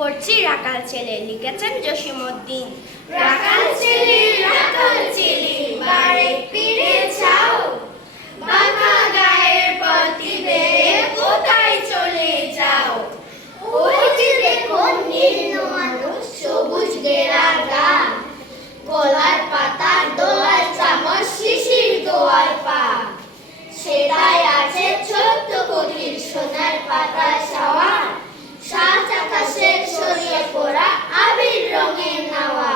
পড়ছি রাকাল ছেলে, লিখেছেন জসিমউদ্দিন। রাকাল ছেলে বাড়ি ফিরে যাও, বাঁকা গায়ের পথি বেয়ে কোথায় চলে যাও। ওই যে দেখো নীল মানুষ সবুজ ঘেরা গ্রাম, কলার পাতা দোয়ার চামচ শিশির দোয়ার পা, সেটাই আছে ছোট্ট কুটির সোনার পাতা ছাওয়া, সাত আকাশের ছড়িয়ে পড়া আবির রঙের নাওয়া।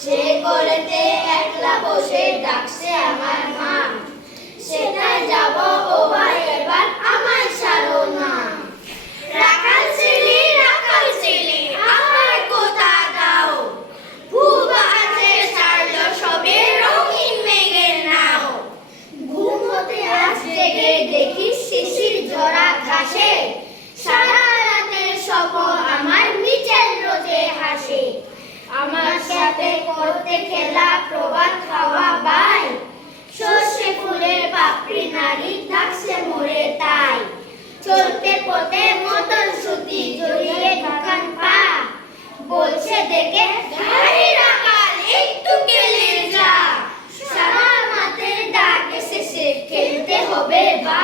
সে গলেতে একলা বসে ডাকছে আমার মা, সেটাই যাব ও ভাই এবার আমায় ছাড়ো না। রাকাল ছেলে আমার কথা দাও, খুব আছে ছাড়লো সবে রঙিন মেঘের নাও। ঘুম হতে আজ জেগে দেখি শিশির জোড়া ঘাসে, সারা রাতের স্বপ্ন আমার নিচের রোদে হাসে। আমার সাথে করতে খেলা প্রভাত খাওয়া বাই, সর্ষে ফুলের পাপড়ি নারী ডাকছে মোরে তাই। চলতে পথে মতন সুতি জড়িয়ে ঢাকান পা, বলছে দেখে ধারি রাকাল একটু গেলে যা, সারা মাঠের ডাক এসেছে খেলতে হবে বা।